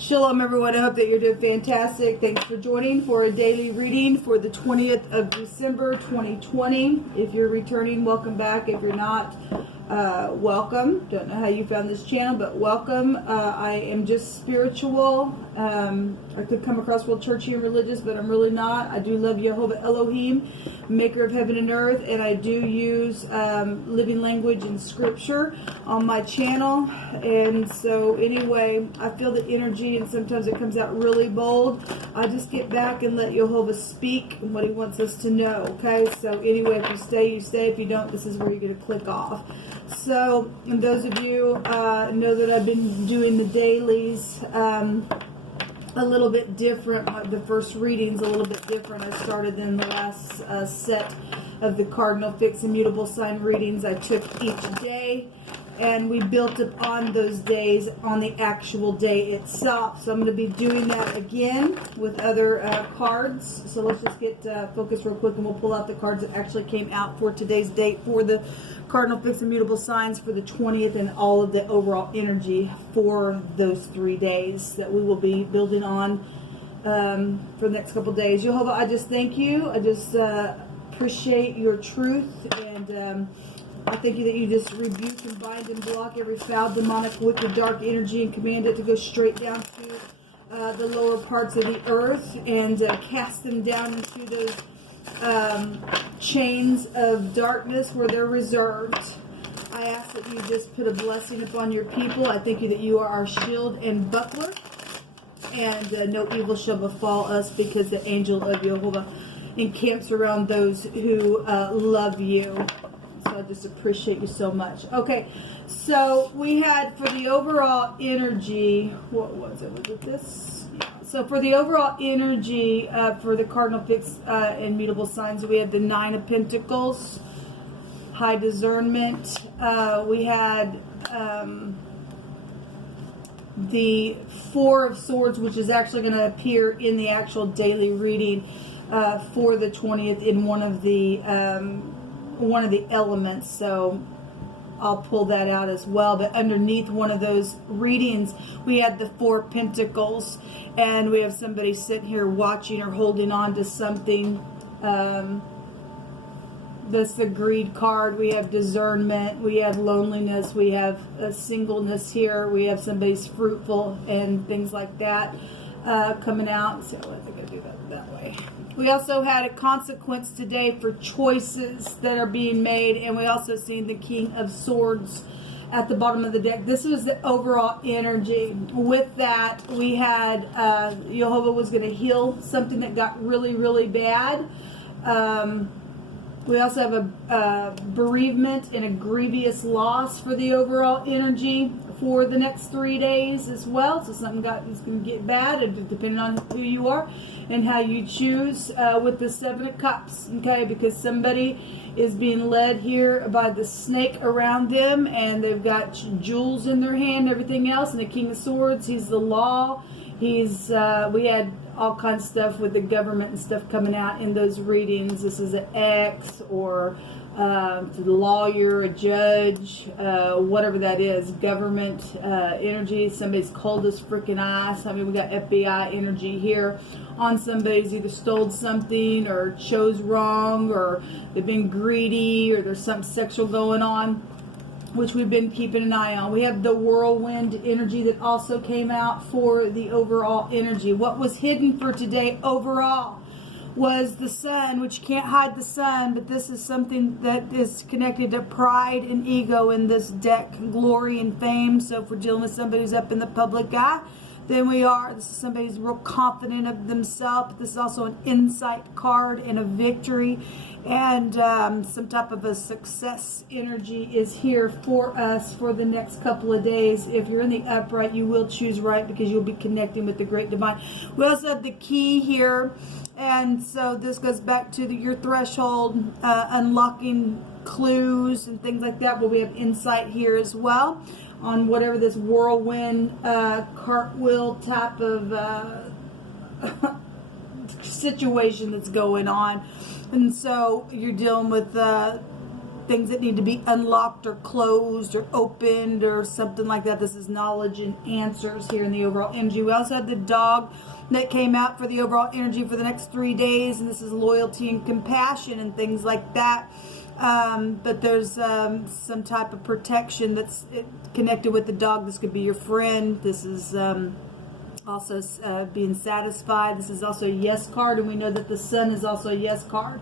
Shalom everyone, I hope that you're doing fantastic. Thanks for joining for a daily reading for the 20th of December 2020. If you're returning, welcome back. If you're not, welcome. Don't know how you found this channel, but welcome. I am just spiritual. I could come across real churchy and religious, but I'm really not. I do love Yehovah Elohim, maker of heaven and earth, and I do use living language and scripture on my channel. And so anyway, I feel the energy, and sometimes it comes out really bold. I just get back and let Yehovah speak what he wants us to know, okay? So anyway, if you stay, you stay. If you don't, this is where you're going to click off. So, and those of you know that I've been doing the dailies a little bit different. The first reading's a little bit different. I started in the last set of the cardinal fixed immutable sign readings. I took each day and we built upon those days on the actual day itself. So I'm going to be doing that again with other cards. So let's just get focused real quick and we'll pull out the cards that actually came out for today's date for the cardinal fixed immutable signs for the 20th and all of the overall energy for those 3 days that we will be building on for the next couple days. Jehovah, I just thank you. I just appreciate your truth, and I thank you that you just rebuke and bind and block every foul, demonic, wicked, dark energy and command it to go straight down to the lower parts of the earth and cast them down into those chains of darkness where they're reserved. I ask that you just put a blessing upon your people. I thank you that you are our shield and buckler, and no evil shall befall us because the angel of Jehovah encamps around those who love you. So I just appreciate you so much. Okay, so we had for the overall energy, what was it? Was it this? Yeah. So for the overall energy for the cardinal fixed and mutable signs, we had the 9 of Pentacles, high discernment. We had the 4 of Swords, which is actually going to appear in the actual daily reading for the 20th in one of the elements, so I'll pull that out as well. But underneath one of those readings, we had the 4 Pentacles, and we have somebody sitting here watching or holding on to something. That's the greed card. We have discernment, we have loneliness, we have a singleness here, we have somebody's fruitful and things like that coming out. So I think I do that way. We also had a consequence today for choices that are being made, and we also seen the King of Swords at the bottom of the deck. This was the overall energy. With that, we had Jehovah was going to heal something that got really, really bad. We also have a bereavement and a grievous loss for the overall energy for the next 3 days as well. So something is going to get bad, depending on who you are and how you choose with the 7 of Cups, okay? Because somebody is being led here by the snake around them, and they've got jewels in their hand and everything else. And the King of Swords, he's the law. He's we had all kinds of stuff with the government and stuff coming out in those readings. This is an ex or to the lawyer, a judge, whatever that is, government energy, somebody's coldest freaking ice. I mean, we got FBI energy here on somebody's either stole something or chose wrong, or they've been greedy, or there's something sexual going on, which we've been keeping an eye on. We have the whirlwind energy that also came out for the overall energy. What was hidden for today overall was the sun, which you can't hide the sun, but this is something that is connected to pride and ego in this deck, glory and fame. So if we're dealing with somebody who's up in the public eye, then we are. This is somebody who's real confident of themselves. This is also an insight card and a victory, and some type of a success energy is here for us for the next couple of days. If you're in the upright, you will choose right because you'll be connecting with the great divine. We also have the key here, and so this goes back to your threshold, unlocking clues and things like that. But we have insight here as well on whatever this whirlwind cartwheel type of situation that's going on. And so you're dealing with things that need to be unlocked or closed or opened or something like that. This is knowledge and answers here in the overall energy. We also had the dog that came out for the overall energy for the next 3 days, and this is loyalty and compassion and things like that. But there's some type of protection that's connected with the dog. This could be your friend. This is also being satisfied. This is also a yes card, and we know that the sun is also a yes card.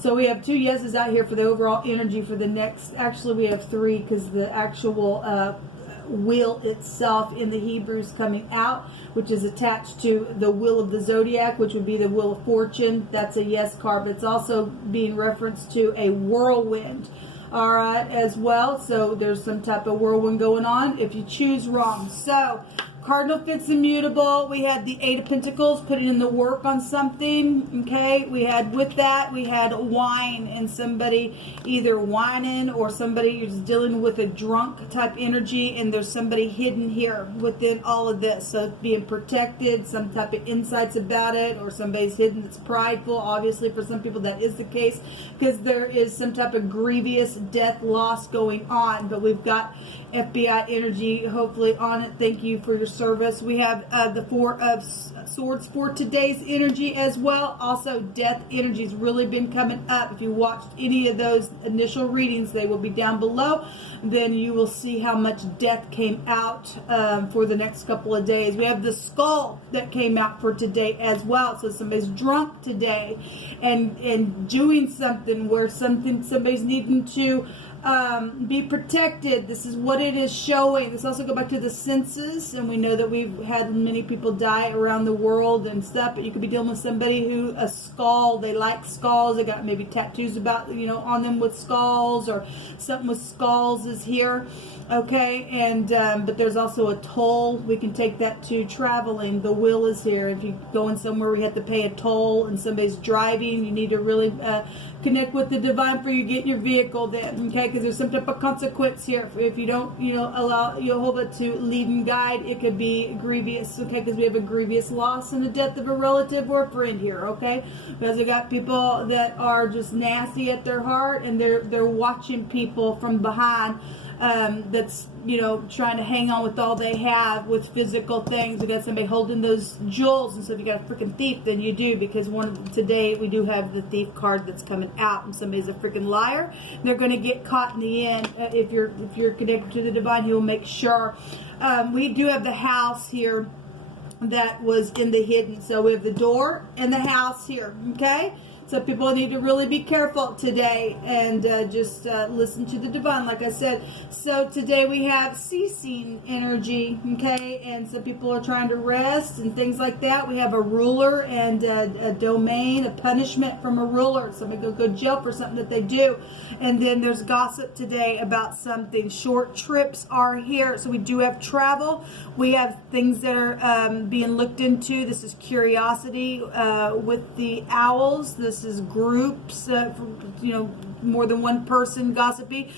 So we have 2 yeses out here for the overall energy for the next, actually we have 3, because the actual wheel itself in the Hebrews coming out, which is attached to the wheel of the Zodiac, which would be the wheel of fortune. That's a yes card, but it's also being referenced to a whirlwind, all right, as well. So there's some type of whirlwind going on if you choose wrong. So Cardinal fits immutable. We had the 8 of Pentacles, putting in the work on something. Okay, we had with that, we had wine and somebody either whining or somebody who's dealing with a drunk type energy, and there's somebody hidden here within all of this. So being protected, some type of insights about it, or somebody's hidden that's prideful. Obviously, for some people that is the case, because there is some type of grievous death loss going on. But we've got FBI energy hopefully on it. Thank you for your service. We have the 4 of Swords for today's energy as well. Also, death energy has really been coming up. If you watched any of those initial readings, they will be down below. Then you will see how much death came out for the next couple of days. We have the skull that came out for today as well. So somebody's drunk today and doing something where somebody's needing to be protected. This is what it is showing. This also go back to the senses, and we know that we've had many people die around the world and stuff, but you could be dealing with somebody who, a skull, they like skulls, they got maybe tattoos about, on them with skulls, or something with skulls is here. Okay, and but there's also a toll. We can take that to traveling. The will is here. If you're going somewhere where you have to pay a toll and somebody's driving, you need to really connect with the divine for you get your vehicle then, okay? Because there's some type of consequence here. If you don't, allow Jehovah to lead and guide, it could be grievous, okay? Because we have a grievous loss and the death of a relative or a friend here, okay? Because we got people that are just nasty at their heart, and they're watching people from behind. That's trying to hang on with all they have with physical things. We got somebody holding those jewels, and so if you got a freaking thief, then you do, because today we do have the thief card that's coming out, and somebody's a freaking liar. They're going to get caught in the end. If you're connected to the divine, he will make sure. We do have the house here that was in the hidden, so we have the door and the house here, okay? So people need to really be careful today and just listen to the divine, like I said. So today we have ceasing energy, okay? And so people are trying to rest and things like that. We have a ruler and a domain, a punishment from a ruler. Somebody go to jail for something that they do. And then there's gossip today about something. Short trips are here. So we do have travel. We have things that are being looked into. This is curiosity with the owls. This is groups, more than one person gossipy.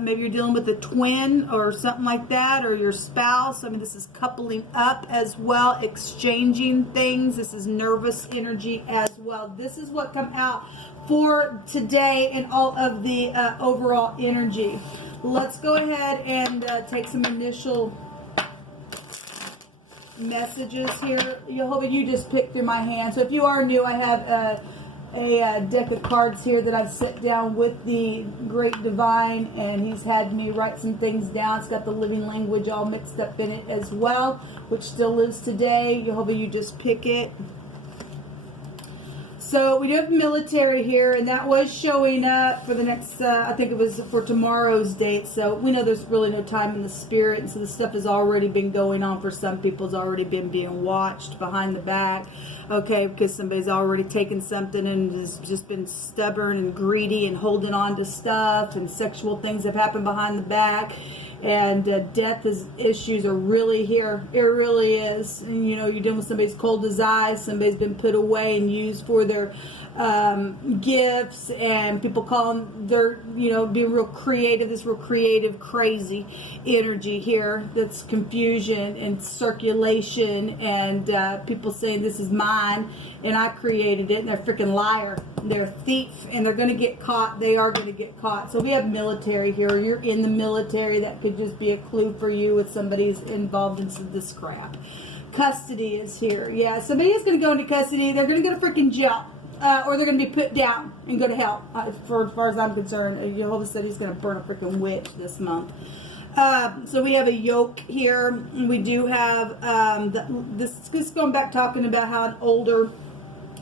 Maybe you're dealing with a twin or something like that, or your spouse. I mean, this is coupling up as well, exchanging things. This is nervous energy as well. This is what come out for today and all of the overall energy. Let's go ahead and take some initial messages here. Jehovah, you just picked through my hand. So if you are new, I have a deck of cards here that I've set down with the great divine, and he's had me write some things down. It's got the living language all mixed up in it as well, which still lives today. Jehovah, you just pick it. So we do have military here, and that was showing up for the next, I think it was for tomorrow's date. So we know there's really no time in the spirit, and so this stuff has already been going on for some people. It's already been being watched behind the back, okay, because somebody's already taken something and has just been stubborn and greedy and holding on to stuff, and sexual things have happened behind the back. And death issues are really here. It really is. And, you know, you're dealing with somebody's cold as ice. Somebody's been put away and used for their gifts, and people call them, they're, you know, being real creative, this real creative, crazy energy here. That's confusion and circulation, and people saying this is mine and I created it, and they're a freaking liar. They're a thief, and they're going to get caught. They are going to get caught. So we have military here. You're in the military. That could just be a clue for you if somebody's involved in some of this crap. Custody is here. Yeah, somebody is going to go into custody. They're going to go to freaking jail. Or they're going to be put down and go to hell. For as far as I'm concerned, Jehovah said he's going to burn a freaking witch this month. So we have a yoke here. We do have this going back talking about how an older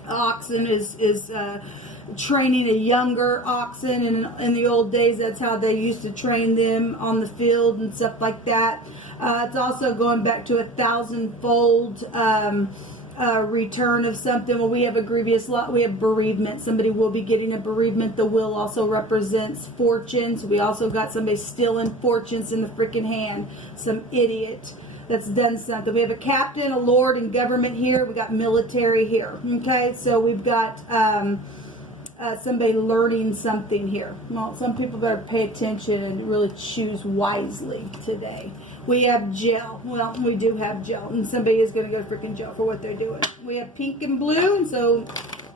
oxen is training a younger oxen, and in the old days that's how they used to train them on the field and stuff like that. It's also going back to 1,000-fold return of something. Well, we have a grievous lot. We have bereavement. Somebody will be getting a bereavement. The wheel also represents fortunes. We also got somebody stealing fortunes in the freaking hand. Some idiot that's done something. We have a captain, a lord, and government here. We got military here. Okay, so we've got somebody learning something here. Well, some people better pay attention and really choose wisely today. We have jail. Well, we do have jail, and somebody is going to go to freaking jail for what they're doing. We have pink and blue, and so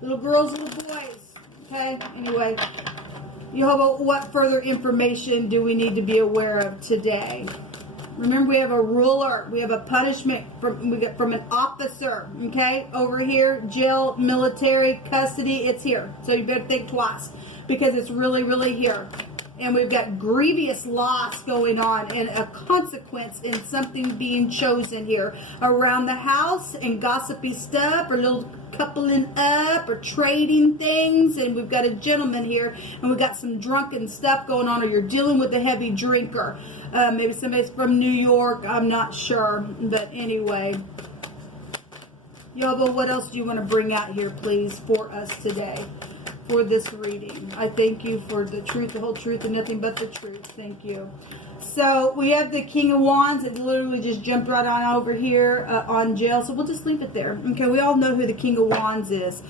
little girls, little boys. Okay, anyway, Jehovah, what further information do we need to be aware of today? Remember, we have a ruler. We have a punishment from an officer. Okay, over here, jail, military, custody. It's here, so you better think twice because it's really, really here. And we've got grievous loss going on and a consequence in something being chosen here around the house, and gossipy stuff, or little coupling up, or trading things. And we've got a gentleman here, and we've got some drunken stuff going on, or you're dealing with a heavy drinker. Maybe somebody's from New York. I'm not sure. But anyway, Yoba, what else do you want to bring out here, please, for us today? For this reading, I thank you for the truth, the whole truth, and nothing but the truth. Thank you. So we have the King of Wands. It literally just jumped right on over here on jail. So we'll just leave it there. Okay, we all know who the King of Wands is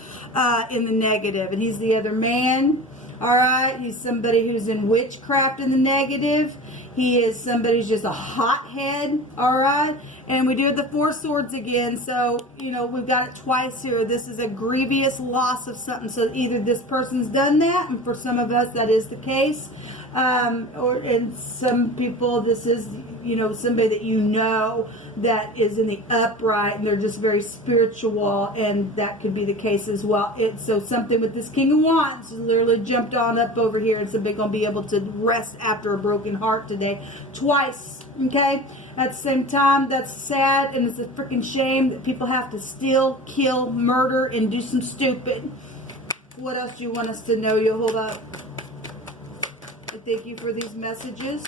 in the negative, and he's the other man. All right, he's somebody who's in witchcraft in the negative. He is somebody who's just a hothead. All right. And we do have the Four Swords again. So, you know, we've got it twice here. This is a grievous loss of something. So either this person's done that, and for some of us that is the case. Or in some people, this is, you know, somebody that you know that is in the upright, and they're just very spiritual, and that could be the case as well. So something with this King of Wands literally jumped on up over here, and somebody going to be able to rest after a broken heart today. Twice, okay? At the same time, that's sad, and it's a freaking shame that people have to steal, kill, murder, and do some stupid. What else do you want us to know? You hold up. I thank you for these messages.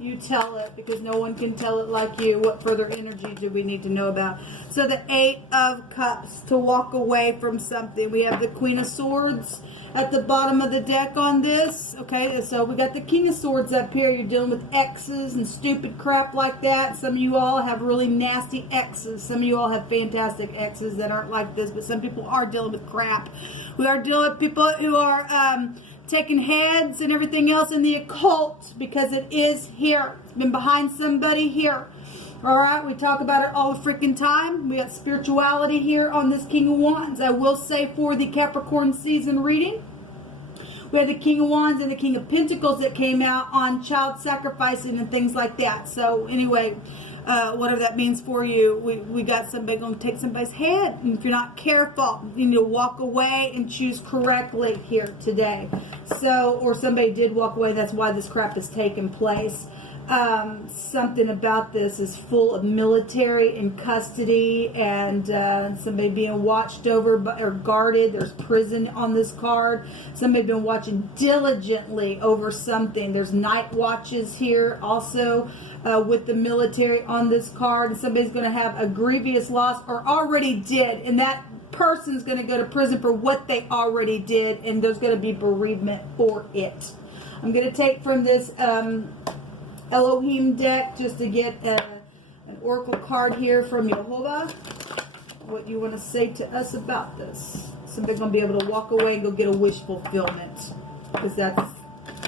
You tell it, because no one can tell it like you. What further energy do we need to know about? So the Eight of Cups, to walk away from something. We have the Queen of Swords at the bottom of the deck on this. Okay, so we got the King of Swords up here. You're dealing with exes and stupid crap like that. Some of you all have really nasty exes. Some of you all have fantastic exes that aren't like this, but some people are dealing with crap. We are dealing with people who are taking heads and everything else in the occult, because it is here. It's been behind somebody here. All right, we talk about it all the freaking time. We got spirituality here on this King of Wands. I will say for the Capricorn season reading, we had the King of Wands and the King of Pentacles that came out on child sacrificing and things like that. So anyway, whatever that means for you, we got somebody going to take somebody's head. And if you're not careful, you need to walk away and choose correctly here today. So, or somebody did walk away. That's why this crap is taking place. Something about this is full of military and custody, and somebody being watched over or guarded. There's prison on this card. Somebody been watching diligently over something. There's night watches here also with the military on this card. And somebody's going to have a grievous loss, or already did, and that person's going to go to prison for what they already did, and there's going to be bereavement for it. I'm going to take from this Elohim deck just to get an oracle card here from Jehovah. What you want to say to us about this? Somebody's going to be able to walk away and go get a wish fulfillment, because that's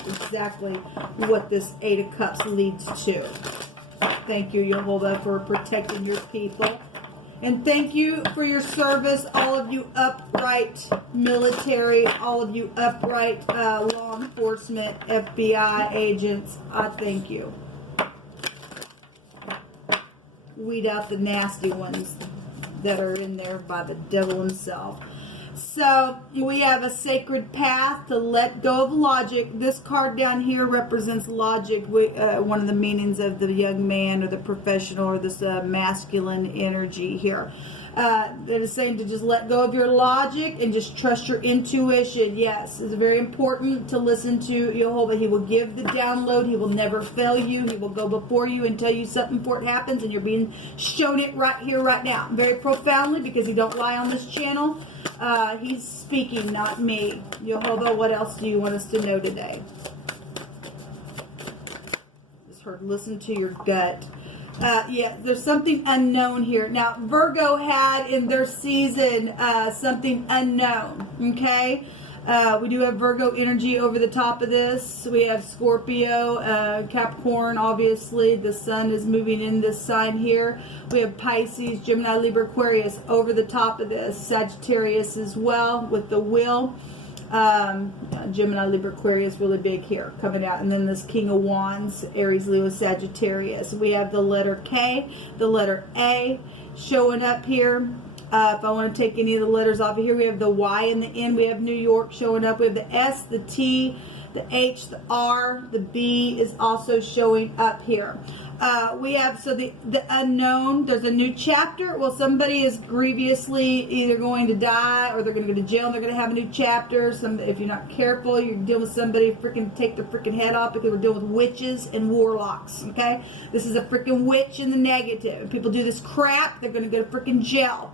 exactly what this Eight of Cups leads to. Thank you, Jehovah, for protecting your people. And thank you for your service, all of you upright military, all of you upright law enforcement, FBI agents. I thank you. Weed out the nasty ones that are in there by the devil himself. So we have a sacred path to let go of logic. This card down here represents logic. One of the meanings of the young man or the professional or this masculine energy here. It is saying to just let go of your logic and just trust your intuition. Yes, it's very important to listen to Jehovah. He will give the download. He will never fail you. He will go before you and tell you something before it happens, and you're being shown it right here, right now. Very profoundly, because he don't lie on this channel. He's speaking, not me. Jehovah, what else do you want us to know today? Just heard, listen to your gut. Yeah, there's something unknown here. Now, Virgo had in their season something unknown, okay? We do have Virgo energy over the top of this. We have Scorpio, Capricorn, obviously. The sun is moving in this sign here. We have Pisces, Gemini, Libra, Aquarius over the top of this. Sagittarius as well with the wheel. Gemini, Libra, Aquarius really big here coming out. And then this King of Wands, Aries, Leo, Sagittarius. We have the letter K, the letter A showing up here. If I want to take any of the letters off of here, we have the Y and the N. We have New York showing up. We have the S, the T, the H, the R, the B is also showing up here. We have, so the unknown, there's a new chapter. Well, somebody is grievously either going to die or they're going to go to jail and they're going to have a new chapter. If you're not careful, you're dealing with somebody freaking take their freaking head off, because we're dealing with witches and warlocks, okay? This is a freaking witch in the negative. If people do this crap, they're going to go to freaking jail.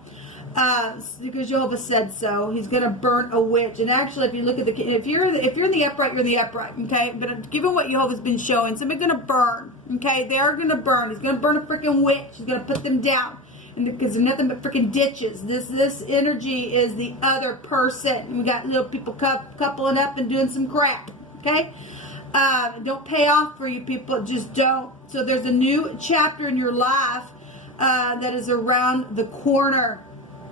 Because Jehovah said so. He's going to burn a witch. And actually, if you look at if you're in the upright, you're in the upright. Okay, but given what Jehovah's been showing, somebody's going to burn. Okay, they are going to burn. He's going to burn a freaking witch. He's going to put them down, and because they're nothing but freaking ditches. This energy is the other person. We got little people coupling up and doing some crap. Okay, don't pay off for you people. Just don't. So there's a new chapter in your life that is around the corner.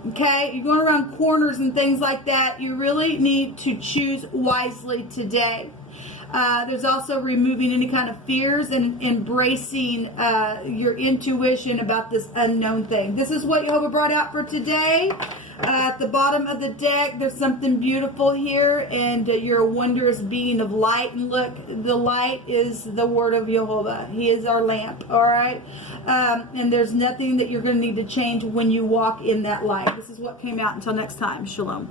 Okay, you're going around corners and things like that. You really need to choose wisely today. There's also removing any kind of fears and embracing your intuition about this unknown thing. This is what Jehovah brought out for today. At the bottom of the deck, there's something beautiful here, and you're a wondrous being of light. And look, the light is the word of Jehovah. He is our lamp, all right? And there's nothing that you're going to need to change when you walk in that light. This is what came out. Until next time, shalom.